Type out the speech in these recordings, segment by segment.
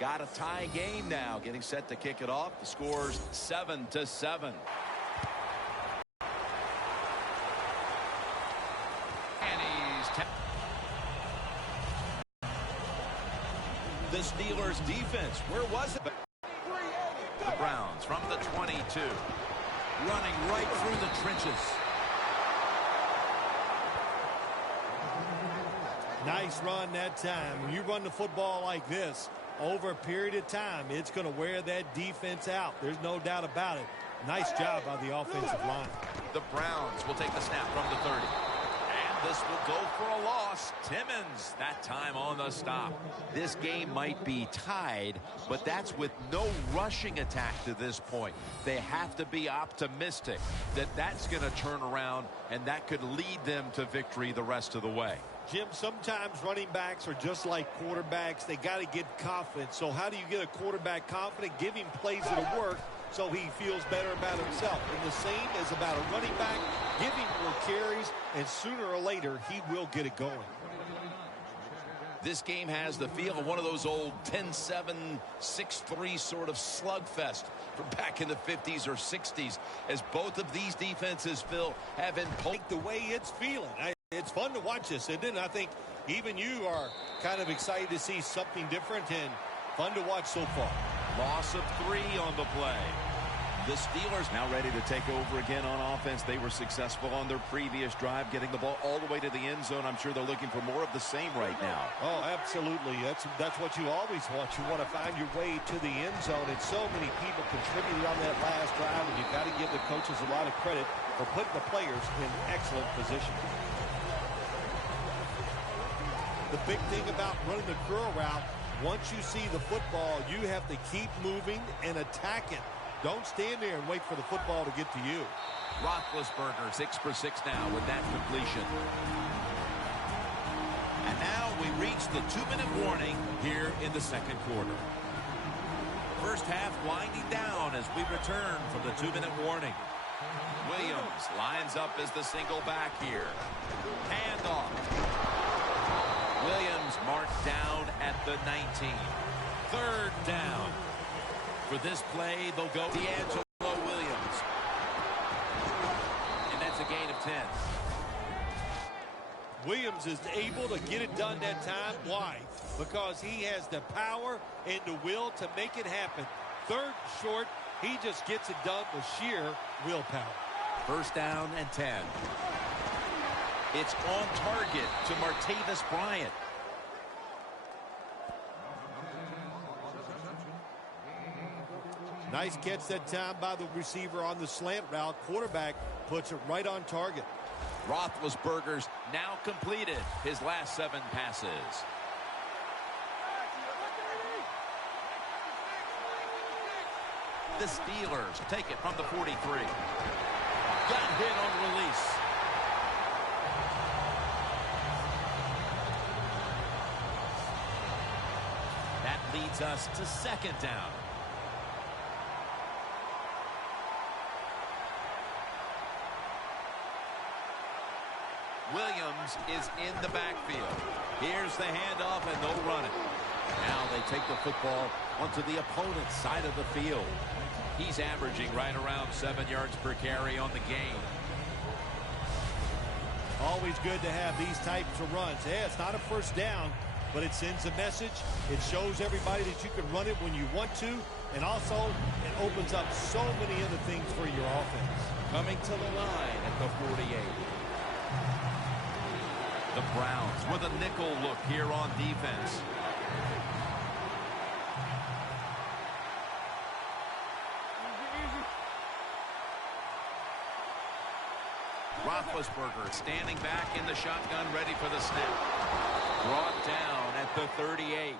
got a tie game now, getting set to kick it off. The score's 7-7. And he's the Steelers defense. Where was it? The Browns from the 22. Running right through the trenches. Nice run that time. When you run the football like this over a period of time, it's going to wear that defense out. There's no doubt about it. Nice job by the offensive line. The Browns will take the snap from the 30. And this will go for a loss. Timmons that time on the stop. This game might be tied, but that's with no rushing attack to this point. They have to be optimistic that that's going to turn around, and that could lead them to victory the rest of the way. Jim, sometimes running backs are just like quarterbacks. They got to get confident. So how do you get a quarterback confident? Give him plays that'll work so he feels better about himself. And the same is about a running back. Give him more carries, and sooner or later, he will get it going. This game has the feel of one of those old 10-7, 6-3 sort of slugfest from back in the 50s or 60s, as both of these defenses, Phil, have been the way it's feeling. It's fun to watch this, isn't it? I think even you are kind of excited to see something different and fun to watch so far. Loss of 3 on the play. The Steelers now ready to take over again on offense. They were successful on their previous drive, getting the ball all the way to the end zone. I'm sure they're looking for more of the same right now. Oh, absolutely. That's what you always want. You want to find your way to the end zone, and so many people contributed on that last drive, and you've got to give the coaches a lot of credit for putting the players in excellent position. The big thing about running the curl route, once you see the football, you have to keep moving and attack it. Don't stand there and wait for the football to get to you. Roethlisberger 6 for 6 now with that completion. And now we reach the 2-minute warning here in the second quarter. First half winding down as we return from the 2-minute warning. Williams lines up as the single back here. Handoff. Williams marked down at the 19. Third down. For this play, they'll go D'Angelo Williams. And that's a gain of 10. Williams is able to get it done that time. Why? Because he has the power and the will to make it happen. Third short, he just gets it done with sheer willpower. First down and 10. It's on target to Martavis Bryant. Nice catch that time by the receiver on the slant route. Quarterback puts it right on target. Roethlisberger's now completed his last 7 passes. The Steelers take it from the 43. Got hit on release. That leads us to second down. Williams is in the backfield. Here's the handoff, and they'll run it. Now they take the football onto the opponent's side of the field. He's averaging right around 7 yards per carry on the game. Always good to have these types of runs. Yeah, it's not a first down, but it sends a message. It shows everybody that you can run it when you want to, and also it opens up so many other things for your offense. Coming to the line at the 48. The Browns with a nickel look here on defense. Roethlisberger standing back in the shotgun, ready for the snap. Brought down at the 38.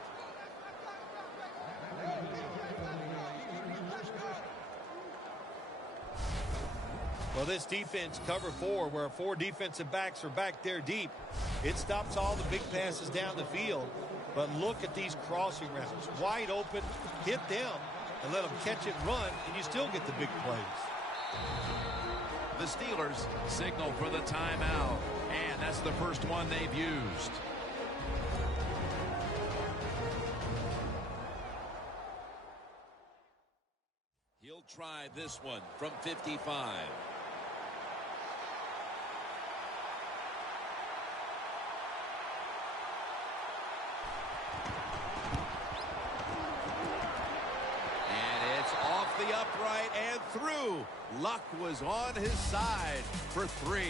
Well, this defense, cover 4, where 4 defensive backs are back there deep. It stops all the big passes down the field. But look at these crossing routes. Wide open, hit them, and let them catch it and run, and you still get the big plays. The Steelers signal for the timeout, and that's the first one they've used. He'll try this one from 55. The upright and through. Luck was on his side for 3.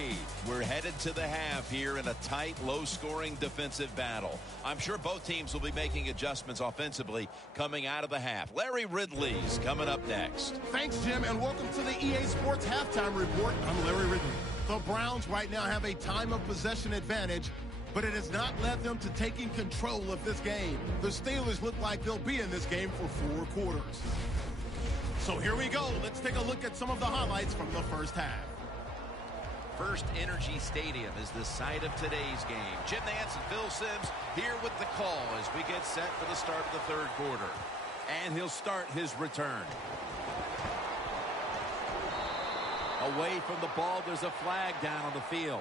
We're headed to the half here in a tight, low-scoring defensive battle. I'm sure both teams will be making adjustments offensively coming out of the half. Larry Ridley's coming up next. Thanks, Jim, and welcome to the EA Sports Halftime Report. I'm Larry Ridley. The Browns right now have a time of possession advantage, but it has not led them to taking control of this game. The Steelers look like they'll be in this game for 4 quarters. So here we go. Let's take a look at some of the highlights from the first half. First Energy Stadium is the site of today's game. Jim Nantz and Phil Simms here with the call as we get set for the start of the third quarter. And he'll start his return. Away from the ball, there's a flag down on the field.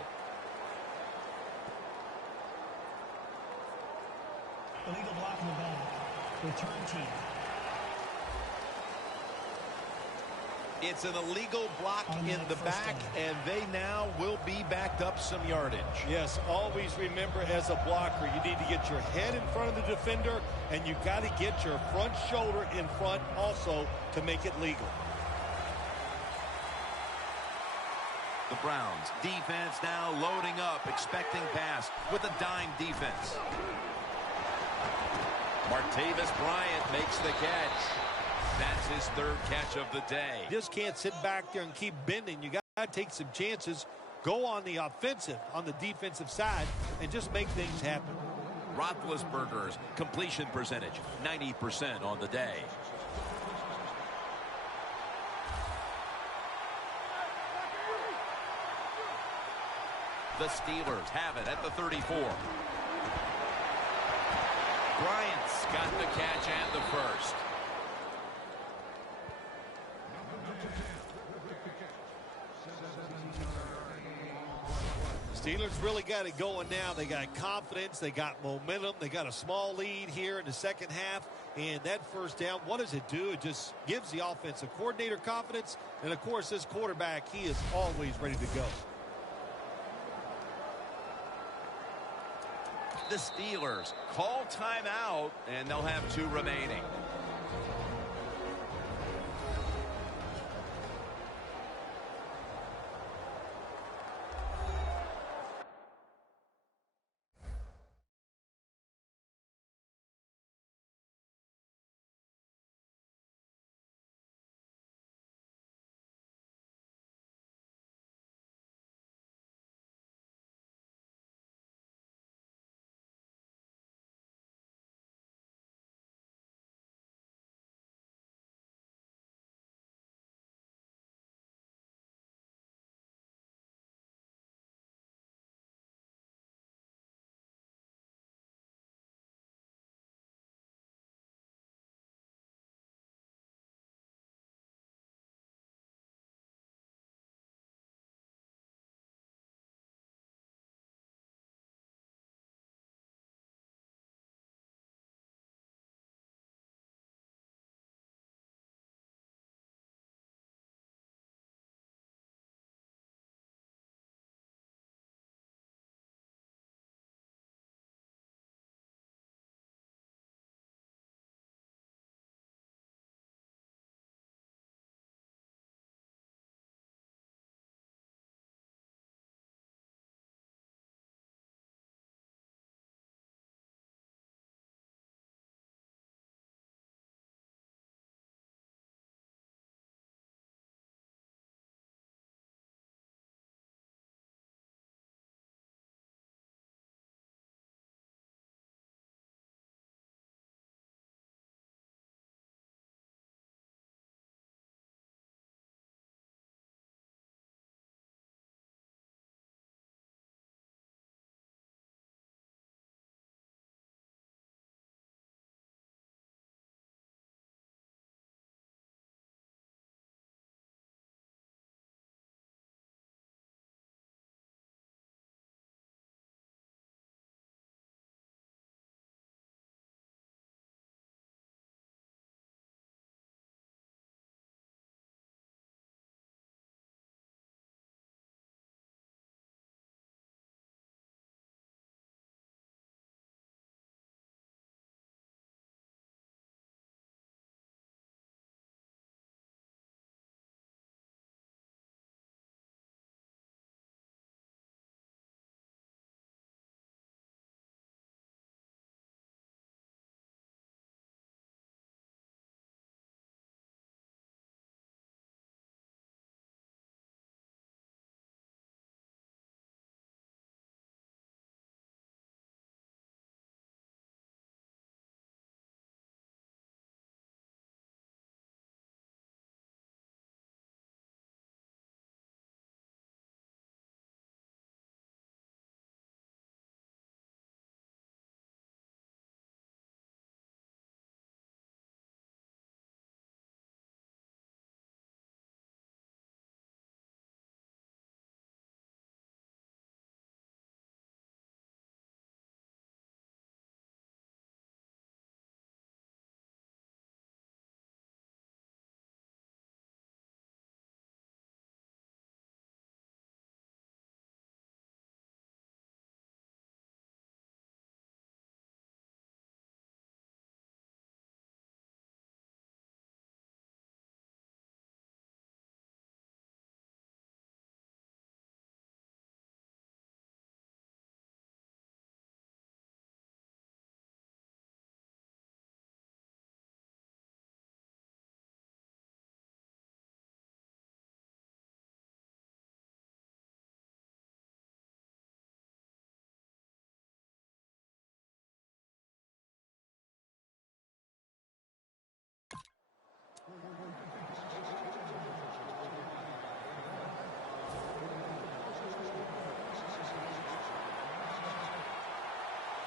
Illegal block in the back. Return team. It's an illegal block in the back, and they now will be backed up some yardage. Yes, always remember as a blocker, you need to get your head in front of the defender, and you got to get your front shoulder in front also to make it legal. The Browns defense now loading up, expecting pass with a dime defense. Martavis Bryant makes the catch. That's his third catch of the day. Just can't sit back there and keep bending. You got to take some chances, go on the offensive, on the defensive side, and just make things happen. Roethlisberger's completion percentage, 90% on the day. The Steelers have it at the 34. Bryant's got the catch and the first. Steelers really got it going now. They got confidence. They got momentum. They got a small lead here in the second half. And that first down, what does it do? It just gives the offensive coordinator confidence. And, of course, this quarterback, he is always ready to go. The Steelers call timeout, and they'll have 2 remaining.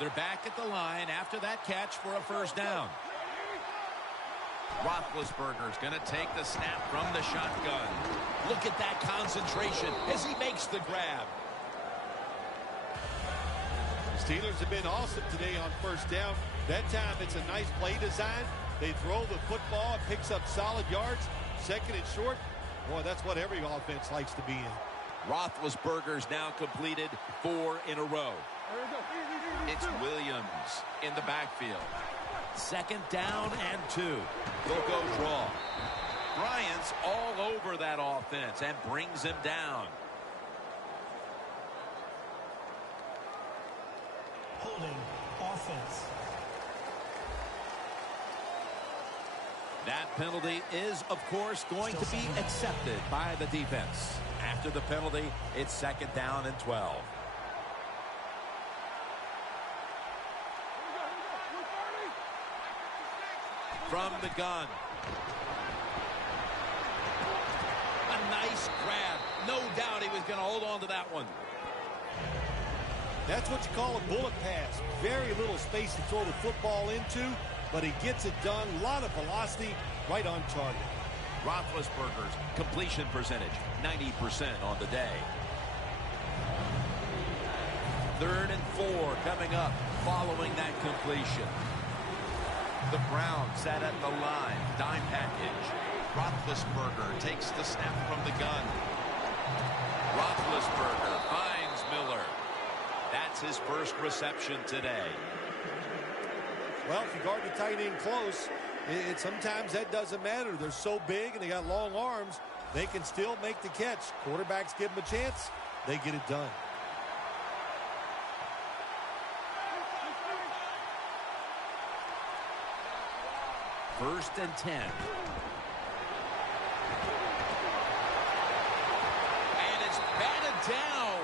They're back at the line after that catch for a first down. Roethlisberger's going to take the snap from the shotgun. Look at that concentration as he makes the grab. Steelers have been awesome today on first down. That time it's a nice play design. They throw the football. It picks up solid yards. Second and short. Boy, that's what every offense likes to be in. Roethlisberger's now completed 4 in a row. It's Williams in the backfield. Second down and 2. They'll go draw. Bryant's all over that offense and brings him down. Holding offense. That penalty is, of course, going to be accepted by the defense. After the penalty, it's second down and 12. From the gun. A nice grab. No doubt he was going to hold on to that one. That's what you call a bullet pass. Very little space to throw the football into, but he gets it done. A lot of velocity, right on target. Roethlisberger's completion percentage, 90% on the day. 3rd and 4 coming up following that completion. The Browns sat at the line. Dime package. Roethlisberger takes the snap from the gun. Roethlisberger finds Miller. That's his first reception today. Well, if you guard the tight end close, sometimes that doesn't matter. They're so big and they got long arms, they can still make the catch. Quarterbacks give them a chance, they get it done. First and 10. And it's batted down.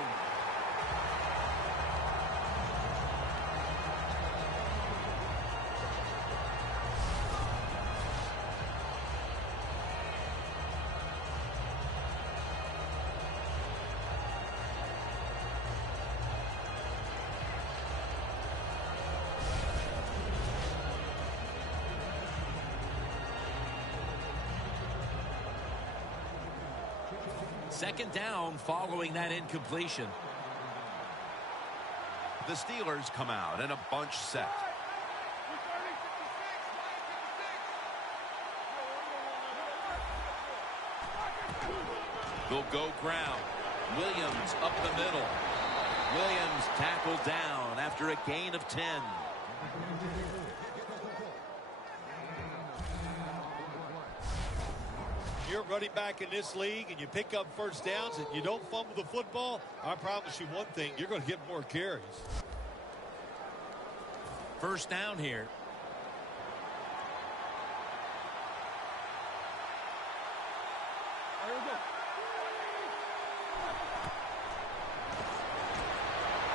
Second down following that incompletion. The Steelers come out in a bunch set. They'll go ground. Williams up the middle. Williams tackled down after a gain of 10. You're running back in this league and you pick up first downs and you don't fumble the football, I promise you one thing, you're going to get more carries. First down here.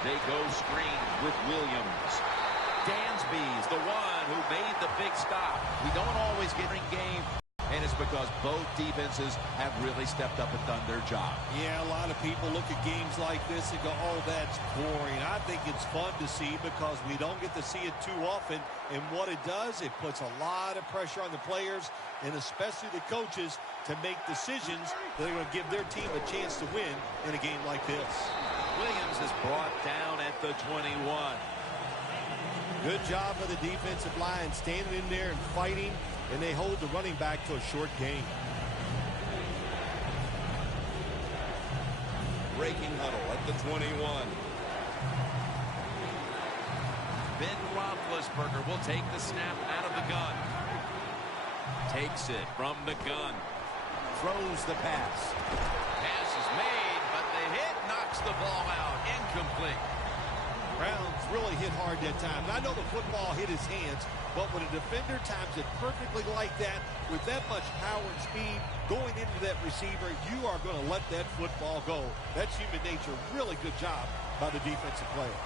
They go screen with Williams. Dansby's the one who made the big stop. We don't always get in game, and it's because both defenses have really stepped up and done their job. Yeah, a lot of people look at games like this and go, oh, that's boring. I think it's fun to see because we don't get to see it too often. And what it does, it puts a lot of pressure on the players and especially the coaches to make decisions that are going to give their team a chance to win in a game like this. Williams is brought down at the 21. Good job of the defensive line standing in there and fighting, and they hold the running back to a short gain. Breaking huddle at the 21. Ben Roethlisberger will take the snap out of the gun. Takes it from the gun. Throws the pass. Pass is made, but the hit knocks the ball out. Incomplete. Browns really hit hard that time. And I know the football hit his hands, but when a defender times it perfectly like that, with that much power and speed going into that receiver, you are going to let that football go. That's human nature. Really good job by the defensive player.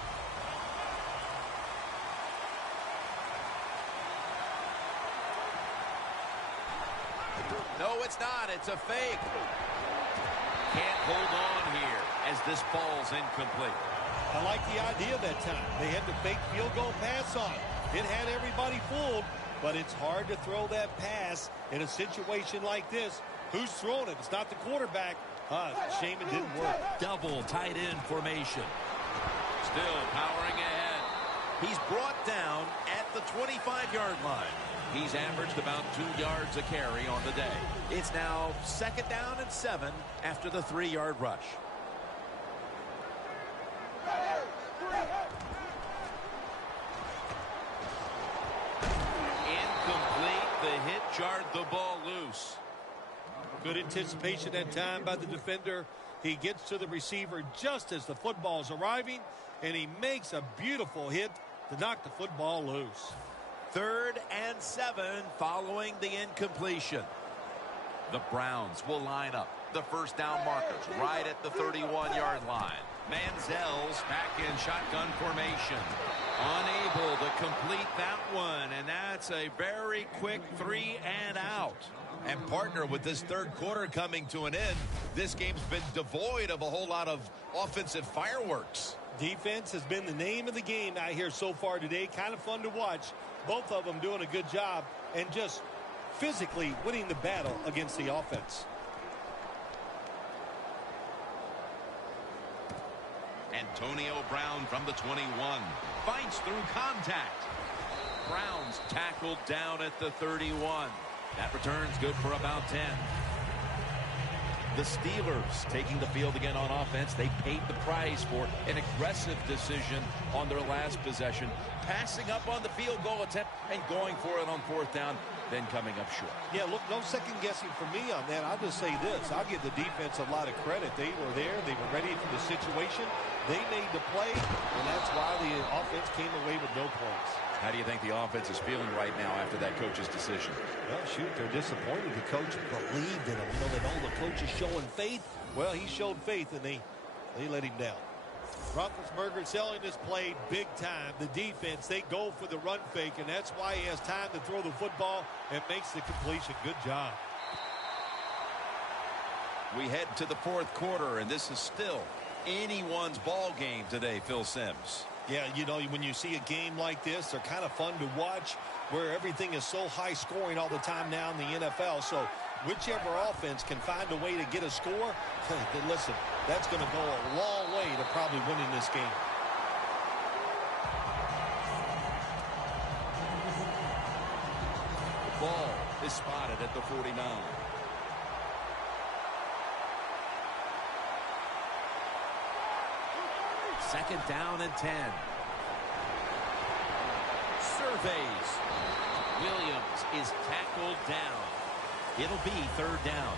No, it's not. It's a fake. Can't hold on here as this ball's incomplete. I like the idea that time. They had the fake field goal pass on. It had everybody fooled, but it's hard to throw that pass in a situation like this. Who's throwing it? It's not the quarterback. Shame it didn't work. Double tight end formation. Still powering ahead. He's brought down at the 25-yard line. He's averaged about 2 yards a carry on the day. It's now 2nd down and 7 after the 3-yard rush. Incomplete. The hit jarred the ball loose. Good anticipation that time by the defender. He gets to the receiver just as the football is arriving, and he makes a beautiful hit to knock the football loose. 3rd and 7 following the incompletion. The Browns will line up. The first down markers right at the 31-yard line. Manziel's back in shotgun formation. Unable to complete that one, and that's a very quick 3 and out. And partner, with this third quarter coming to an end, this game's been devoid of a whole lot of offensive fireworks. Defense has been the name of the game out here so far today. Kind of fun to watch. Both of them doing a good job and just physically winning the battle against the offense. Antonio Brown from the 21 fights through contact. Brown's tackled down at the 31. That return's good for about 10. The Steelers taking the field again on offense. They paid the price for an aggressive decision on their last possession, passing up on the field goal attempt and going for it on 4th down, then coming up short. Yeah, look, no second guessing for me on that. I'll just say this. I'll give the defense a lot of credit. They were there. They were ready for the situation. They made the play, and that's why the offense came away with no points. How do you think the offense is feeling right now after that coach's decision? Well, shoot, they're disappointed. The coach believed in him. You know, they know the coach is showing faith. Well, he showed faith, and they let him down. Roethlisberger selling this play big time. The defense, they go for the run fake, and that's why he has time to throw the football and makes the completion. Good job. We head to the 4th quarter, and this is still anyone's ball game today, Phil Simms. Yeah, you know, when you see a game like this, they're kind of fun to watch, where everything is so high scoring all the time now in the NFL. So whichever offense can find a way to get a score, then listen, that's going to go a long way to probably winning this game. The ball is spotted at the 49. Second down and 10. Surveys. Williams is tackled down. It'll be 3rd down.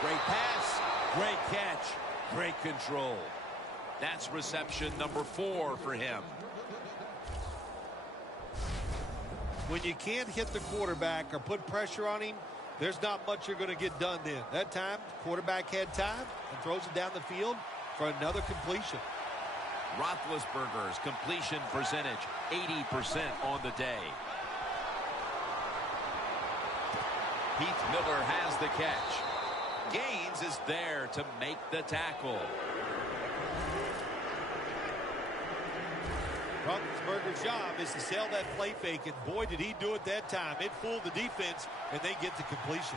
Great pass, great catch, great control. That's reception number 4 for him. When you can't hit the quarterback or put pressure on him, there's not much you're going to get done then. That time, quarterback had time and throws it down the field for another completion. Roethlisberger's completion percentage, 80% on the day. Heath Miller has the catch. Gaines is there to make the tackle. Roethlisberger's job is to sell that play fake, and boy, did he do it that time. It fooled the defense, and they get the completion.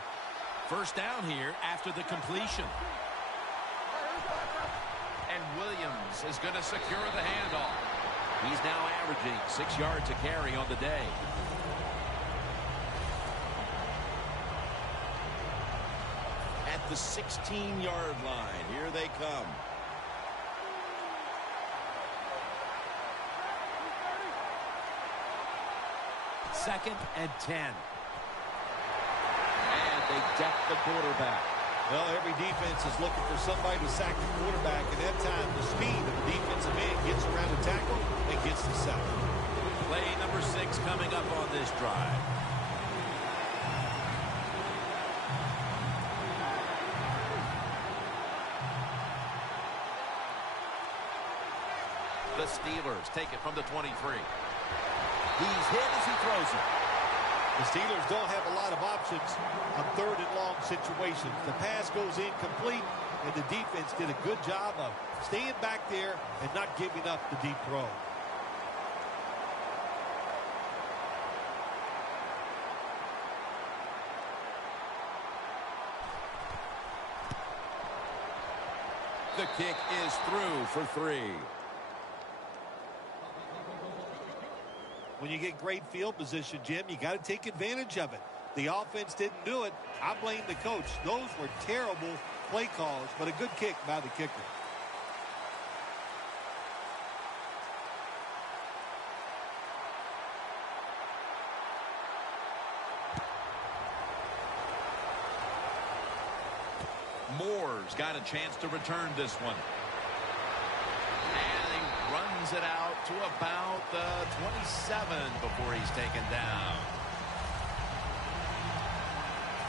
First down here after the completion. And Williams is going to secure the handoff. He's now averaging 6 yards a carry on the day. At the 16-yard line, here they come. Second and 10. And they deck the quarterback. Well, every defense is looking for somebody to sack the quarterback, and that time the speed of the defensive end gets around the tackle and gets the sack. Play number 6 coming up on this drive. The Steelers take it from the 23. He's hit as he throws it. The Steelers don't have a lot of options on 3rd and long situations. The pass goes incomplete, and the defense did a good job of staying back there and not giving up the deep throw. The kick is through for 3. When you get great field position, Jim, you got to take advantage of it. The offense didn't do it. I blame the coach. Those were terrible play calls, but a good kick by the kicker. Moore's got a chance to return this one. And he runs it out to about the 27 before he's taken down.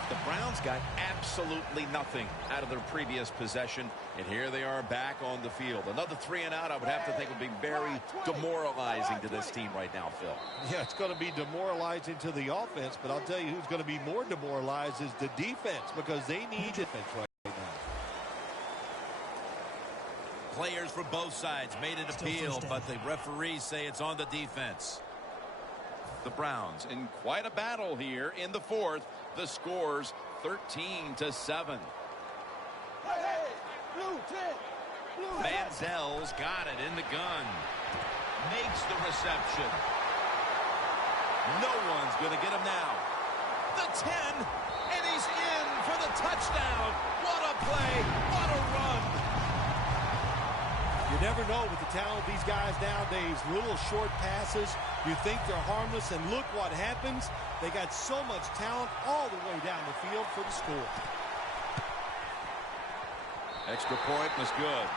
The Browns got absolutely nothing out of their previous possession, and here they are back on the field. Another 3 and out, I would have to think, would be very demoralizing to this team right now, Phil. Yeah, it's going to be demoralizing to the offense, but I'll tell you who's going to be more demoralized is the defense, because they need defense right now. Players for both sides made an appeal, but the referees say it's on the defense. The Browns in quite a battle here in the 4th. The score's 13-7. Manziel's got it in the gun. Makes the reception. No one's going to get him now. The 10, and he's in for the touchdown. What a play. What a run. You never know with the talent of these guys nowadays. Little short passes. You think they're harmless, and look what happens. They got so much talent all the way down the field for the score. Extra point was good.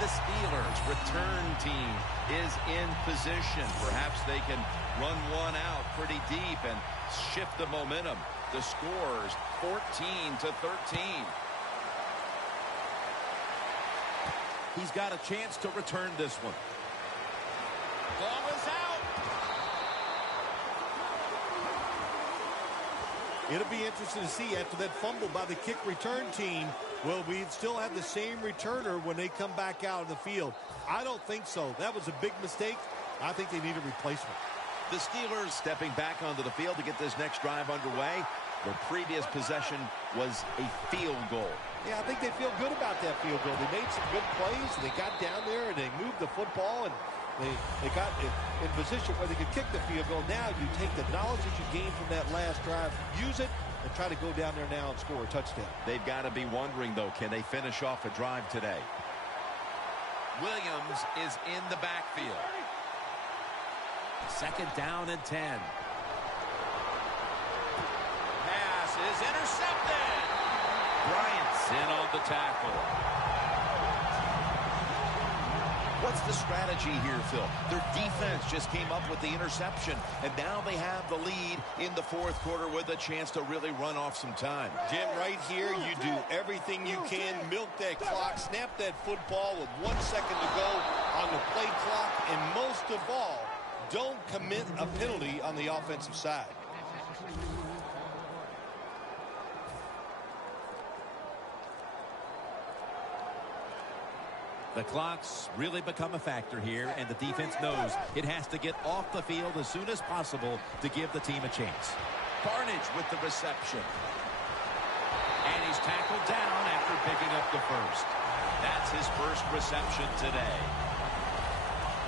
The Steelers' return team is in position. Perhaps they can run one out pretty deep and shift the momentum. The score's 14-13. He's got a chance to return this one. Ball is out. It'll be interesting to see after that fumble by the kick return team. Will we still have the same returner when they come back out of the field? I don't think so. That was a big mistake. I think they need a replacement. The Steelers stepping back onto the field to get this next drive underway. Their previous possession was a field goal. Yeah, I think they feel good about that field goal. They made some good plays. They got down there and they moved the football, and they got in position where they could kick the field goal. Now you take the knowledge that you gained from that last drive, use it, and try to go down there now and score a touchdown. They've got to be wondering, though, can they finish off a drive today? Williams is in the backfield. 2nd down and 10. Pass is intercepted. Bryant's in on the tackle. What's the strategy here, Phil? Their defense just came up with the interception, and now they have the lead in the 4th quarter with a chance to really run off some time. Jim, right here, you do everything you can, milk that clock, snap that football with 1 second to go on the play clock, and most of all, don't commit a penalty on the offensive side. The clock's really become a factor here, and the defense knows it has to get off the field as soon as possible to give the team a chance. Barnage with the reception. And he's tackled down after picking up the first. That's his first reception today.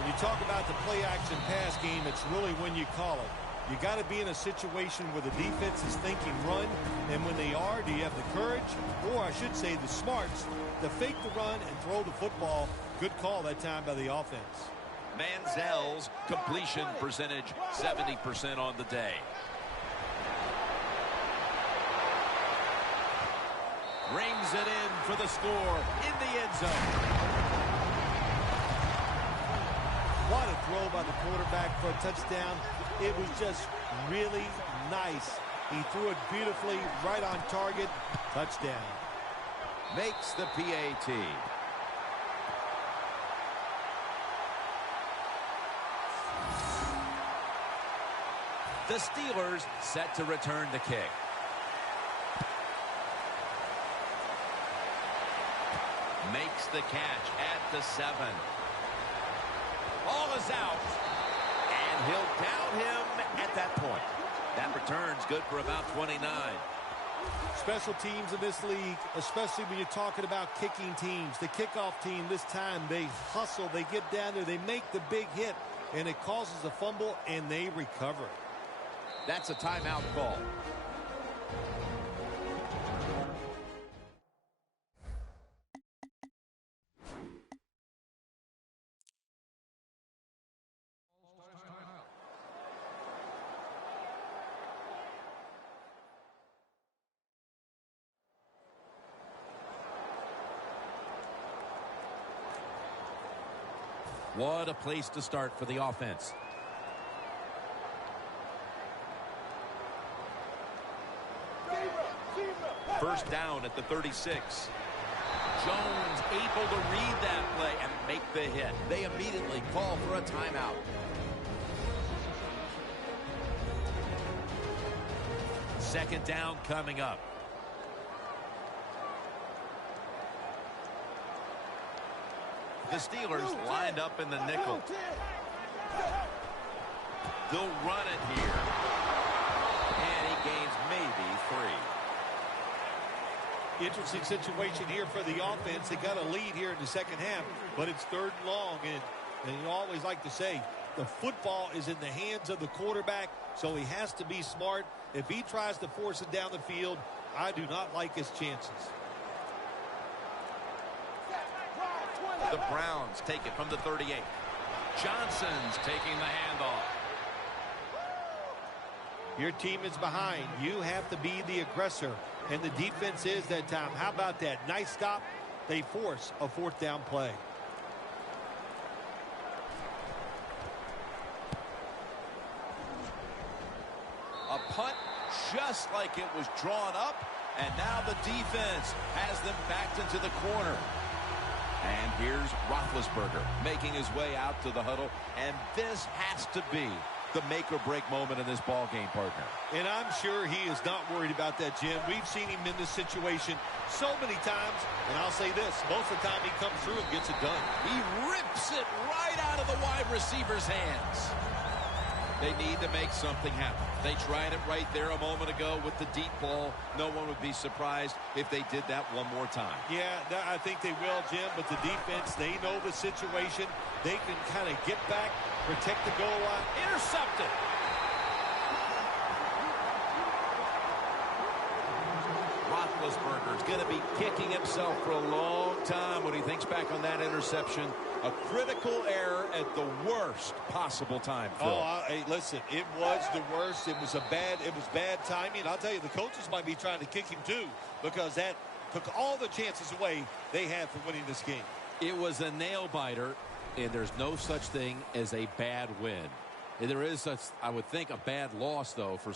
When you talk about the play-action pass game, it's really when you call it. You got to be in a situation where the defense is thinking run, and when they are, do you have the courage, or I should say the smarts, to fake the run and throw the football? Good call that time by the offense. Manziel's completion percentage 70% on the day. Rings it in for the score in the end zone. What a throw by the quarterback for a touchdown. It was just really nice. He threw it beautifully, right on target. Touchdown. Makes the PAT. The Steelers set to return the kick. Makes the catch at the 7. Ball is out. And he'll down him at that point. That return's good for about 29. Special teams in this league, especially when you're talking about kicking teams. The kickoff team this time, they hustle, they get down there, they make the big hit, and it causes a fumble, and they recover it. That's a timeout call. What a place to start for the offense. First down at the 36. Jones able to read that play and make the hit. They immediately call for a timeout. Second down coming up. The Steelers lined up in the nickel. They'll run it here. And he gains maybe 3. Interesting situation here for the offense. They got a lead here in the second half, but it's 3rd and long. And you always like to say, the football is in the hands of the quarterback, so he has to be smart. If he tries to force it down the field, I do not like his chances. The Browns take it from the 38. Johnson's taking the handoff. Your team is behind. You have to be the aggressor, and the defense is that time. How about that? Nice stop. They force a 4th down play. A punt just like it was drawn up, and now the defense has them backed into the corner. And here's Roethlisberger making his way out to the huddle, and this has to be the make-or-break moment in this ball game, partner. And I'm sure he is not worried about that, Jim. We've seen him in this situation so many times, and I'll say this, most of the time he comes through and gets it done. He rips it right out of the wide receiver's hands. They need to make something happen. They tried it right there a moment ago with the deep ball. No one would be surprised if they did that one more time. Yeah, I think they will, Jim, but the defense, they know the situation. They can kind of get back, protect the goal line. Intercepted. Roethlisberger's going to be kicking himself for a long time when he thinks back on that interception. A critical error at the worst possible time, Phil. Hey, listen, it was the worst. It was bad timing. I'll tell you, the coaches might be trying to kick him too, because that took all the chances away they had for winning this game. It was a nail-biter, and there's no such thing as a bad win. And there is such, I would think, a bad loss, though, for